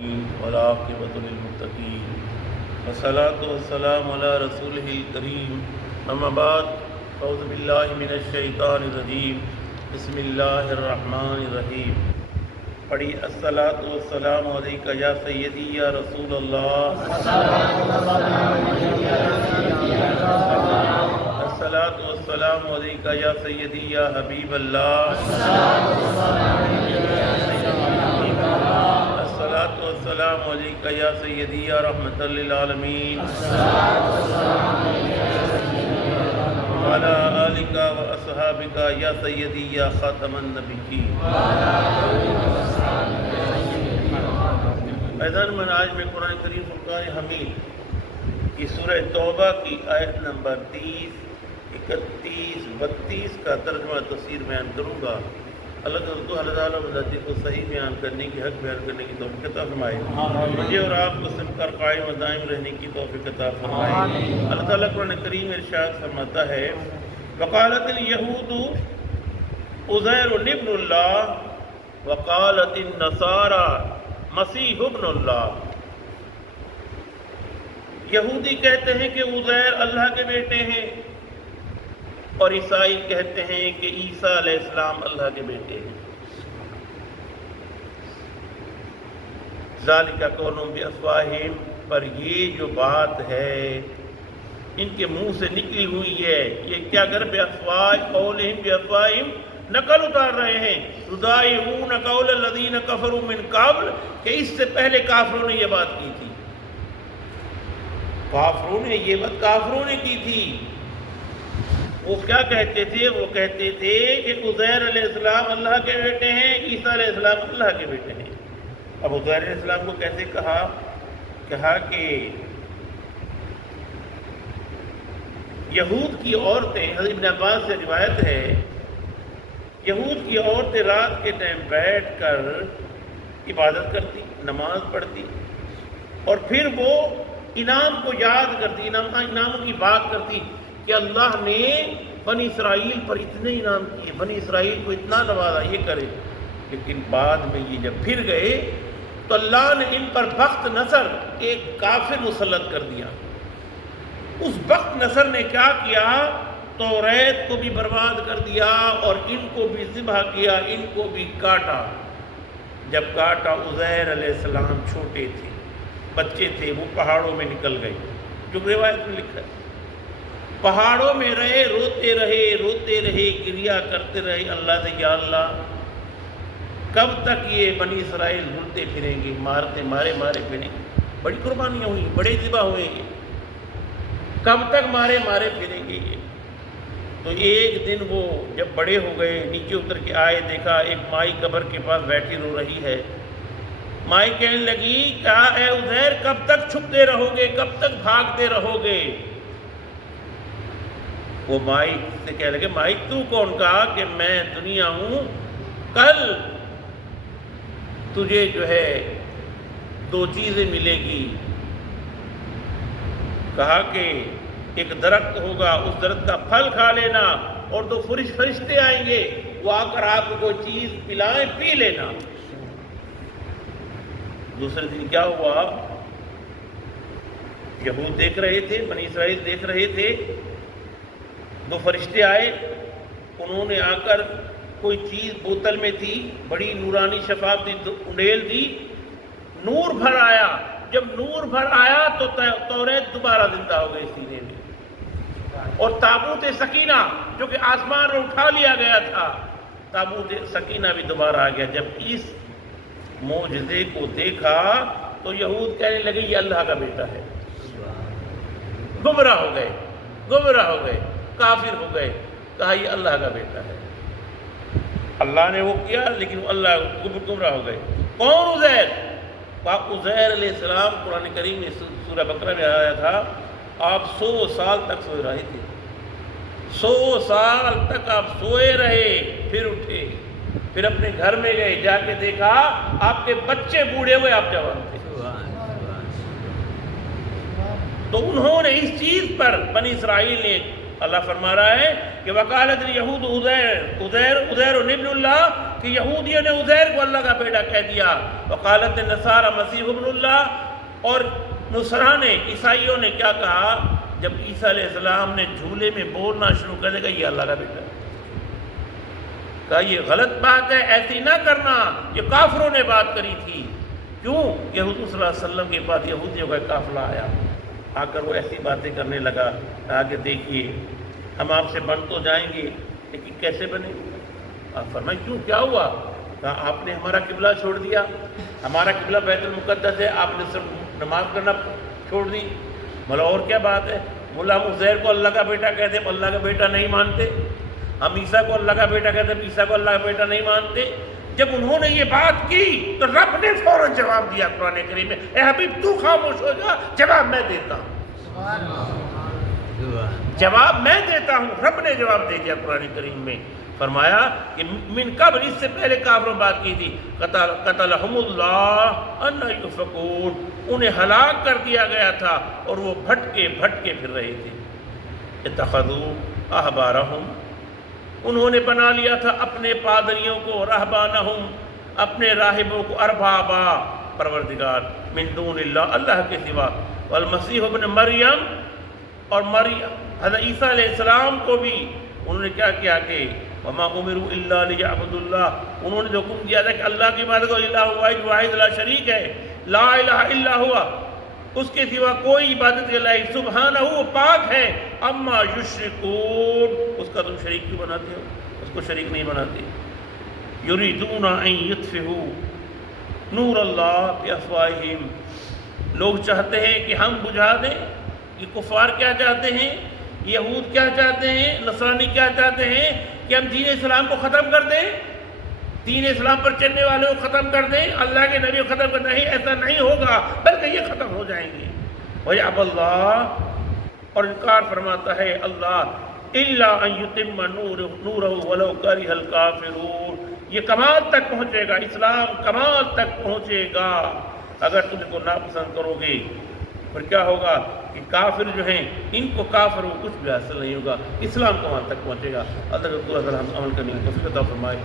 والعاقبۃ للمتقین والصلاة والسلام علی رسولہ الکریم اما بعد اعوذ باللہ من الشیطان الرجیم بسم اللہ الرحمن الرحیم پڑھی الصلاۃ والسلام علیکہ یا سیدی یا رسول اللہ الصلاۃ والسلام علیکہ یا سیدی یا حبیب اللہ الصلاۃ والسلام علیکہ یا سیدی یا رحمۃ للعالمین وعلی آلک و اصحابک یا سیدی یا خاتم النبیین۔ ایضاً من آج میں قرآن کریم فرقان حمید کی سورہ توبہ کی آیت نمبر 30، 31، 32 کا ترجمہ تفسیر بیان کروں گا۔ اللہ تعالیٰ مجھے کو صحیح بیان کرنے کی، حق بیان کرنے کی توفیق عطا فرمائے، مجھے اور آپ کو سن کر قائم و دائم رہنے کی توفیق عطا فرمائے۔ اللہ تعالیٰ قرآن کریم ارشاد فرماتا ہے وقالت الیہود عزیر ابن اللہ وقالت النصارى مسیح ابن اللہ۔ یہودی کہتے ہیں کہ عزیر اللہ کے بیٹے ہیں، اور عیسائی کہتے ہیں کہ عیسیٰ علیہ السلام اللہ کے بیٹے ہیں۔ ذالک قولہم بافواہہم، پر یہ جو بات ہے ان کے منہ سے نکلی ہوئی ہے، یہ کیا کر بافواہ قولہم بافواہہم نقل اتار رہے ہیں، یضاہئون قول الذین کفروا من قبل، کہ اس سے پہلے کافروں نے یہ بات کی تھی، کافروں نے کی تھی۔ وہ کیا کہتے تھے؟ وہ کہتے تھے کہ عزیر علیہ السلام اللہ کے بیٹے ہیں، عیسیٰ علیہ السلام اللہ کے بیٹے ہیں۔ اب عزیر علیہ السلام کو کیسے کہا کہ یہود کی عورتیں، حضرت ابن عباس سے روایت ہے، یہود کی عورتیں رات کے ٹائم بیٹھ کر عبادت کرتی، نماز پڑھتی، اور پھر وہ انعام کو یاد کرتی، انعاموں کی بات کرتی کہ اللہ نے بنی اسرائیل پر اتنے انعام کیے، بنی اسرائیل کو اتنا نوازا، یہ کرے۔ لیکن بعد میں یہ جب پھر گئے تو اللہ نے ان پر بخت نصر ایک کافر مسلط کر دیا۔ اس بخت نصر نے کیا کیا؟ توریت کو بھی برباد کر دیا اور ان کو بھی ذبح کیا، ان کو بھی کاٹا۔ جب کاٹا، عزیر علیہ السلام چھوٹے تھے، بچے تھے، وہ پہاڑوں میں نکل گئے، جو روایت میں لکھا ہے۔ پہاڑوں میں رہے، روتے رہے، گریا کرتے رہے اللہ سے، یا اللہ کب تک یہ بنی اسرائیل بھولتے پھریں گے، مارے پھریں گے، بڑی قربانیاں ہوئی، بڑے ذبح ہوئیں گے، کب تک مارے پھریں گے یہ۔ تو ایک دن وہ جب بڑے ہو گئے، نیچے اتر کے آئے، دیکھا ایک مائی قبر کے پاس بیٹھی رو رہی ہے۔ مائی کہنے لگی کہا اے عزیر کب تک چھپتے رہو گے، کب تک بھاگتے رہو گے؟ وہ مائی سے کہنے لگے مائی تو کون؟ کہا کہ میں دنیا ہوں، کل تجھے جو ہے 2 چیزیں ملے گی۔ کہا کہ ایک درخت ہوگا، اس درخت کا پھل کھا لینا، اور 2 فرشتے آئیں گے، وہ آ کر آپ کو کوئی چیز پلائیں، پی لینا۔ دوسرے دن کیا ہوا؟ یہود دیکھ رہے تھے، بنی اسرائیل دیکھ رہے تھے، 2 فرشتے آئے، انہوں نے آ کر کوئی چیز بوتل میں تھی، بڑی نورانی شفاف تھی، انڈیل دی، نور بھر آیا۔ جب نور بھر آیا تو توریت دوبارہ زندہ ہو گئی سینے میں، اور تابوت سکینہ جو کہ آسمان میں اٹھا لیا گیا تھا، تابوت سکینہ بھی دوبارہ آ گیا۔ جب اس معجزے کو دیکھا تو یہود کہنے لگے یہ اللہ کا بیٹا ہے، گمراہ ہو گئے، کافر ہو گئے، کہا یہ اللہ کا بیٹا ہے۔ اللہ نے وہ کیا، لیکن اللہ گمراہ ہو گئے۔ کون عزیر؟ عزیر علیہ السلام قرآن کریم میں سورہ بقرہ میں آیا تھا، آپ 100 سال تک سوئے رہے تھے، 100 سال تک آپ سوئے رہے، پھر اٹھے، پھر اپنے گھر میں گئے، جا کے دیکھا آپ کے بچے بوڑھے ہوئے، آپ جوان تھے۔ تو انہوں نے اس چیز پر بنی اسرائیل نے، اللہ فرما رہا ہے کہ وقالت الیہود عزیر ابن اللہ کہ یہودیوں نے عزیر کو اللہ کا بیٹا کہہ دیا، وقالت النصارى مسیح ابن اللہ، اور نصرانے عیسائیوں نے کیا کہا جب عیسیٰ علیہ السلام نے جھولے میں بولنا شروع کر دیا یہ اللہ کا بیٹا ہے؟ کہا یہ غلط بات ہے، ایسی نہ کرنا، یہ کافروں نے بات کری تھی۔ کیوں کہ حضور صلی اللہ علیہ وسلم کے بعد یہودیوں کا قافلہ آیا، آ کر وہ ایسی باتیں کرنے لگا، کہا کہ دیکھیے ہم آپ سے بن تو جائیں گے لیکن کیسے بنے؟ آپ فرمائیں کیوں، کیا ہوا؟ کہا آپ نے ہمارا قبلہ چھوڑ دیا، ہمارا قبلہ بیت المقدس ہے، آپ نے صرف نماز کرنا چھوڑ دی۔ بولا اور کیا بات ہے؟ بولا ہم عزیر کو اللہ کا بیٹا کہتے ہیں، اللہ کا بیٹا نہیں مانتے، ہم عیسیٰ کو اللہ کا بیٹا کہتے ہیں، عیسیٰ کو اللہ کا بیٹا نہیں مانتے۔ جب انہوں نے یہ بات کی تو رب نے فوراً جواب دیا قرآن کریم میں، اے حبیب تو خاموش ہو جا، جواب میں دیتا ہوں، جواب میں دیتا ہوں۔ رب نے جواب دے دیا قرآن کریم میں، فرمایا کہ من قبل، اس سے پہلے کافروں بات کی تھی، قتلہم اللہ ان یؤفکون، انہیں ہلاک کر دیا گیا تھا اور وہ بھٹکے پھر رہے تھے۔ اتخذوا احبارہم، انہوں نے بنا لیا تھا اپنے پادریوں کو، رہبانہم، اپنے راہبوں کو، اربابا، پروردگار، من دون اللہ، اللہ کے سوا، والمسیح ابن مریم، اور حضرت عیسیٰ علیہ السلام کو بھی انہوں نے کیا کیا کہ وما امروا الا لیعبدوا اللہ، انہوں نے جو حکم دیا تھا کہ اللہ کی عبادت کو، الہ واحد لا شریک ہے، لا الہ الا ہوا، اس کے سوا کوئی عبادت کے لائق، سبحانہ وہ پاک ہے، اما یشرکون، اس کا تم شریک کیوں بناتے ہو؟ اس کو شریک نہیں بناتے۔ یریدون ان یطفئوا نور اللہ بافواہہم، لوگ چاہتے ہیں کہ ہم بجھا دیں۔ یہ کفار کیا چاہتے ہیں، یہود کیا چاہتے ہیں، نصرانی کیا چاہتے ہیں کہ ہم دین اسلام کو ختم کر دیں، دین اسلام پر چلنے والوں کو ختم کر دیں، اللہ کے نبی کو ختم کر دیں۔ نہیں، ایسا نہیں ہوگا، بلکہ یہ ختم ہو جائیں گے۔ وَيَأْبَى اللَّهُ، اور انکار فرماتا ہے اللہ، إِلَّا أَن يُتِمَّ نُورَهُ وَلَوْ كَرِهَ الْكَافِرُونَ، یہ کمال تک پہنچے گا، اسلام کمال تک پہنچے گا اگر تم کو ناپسند کرو گے۔ پھر کیا ہوگا کہ کافر جو ہیں ان کو کافر کو کچھ بھی حاصل نہیں ہوگا، اسلام کمال تک پہنچے گا۔ اللہ ہم عمل کرنے کی توفیق عطا فرمائے۔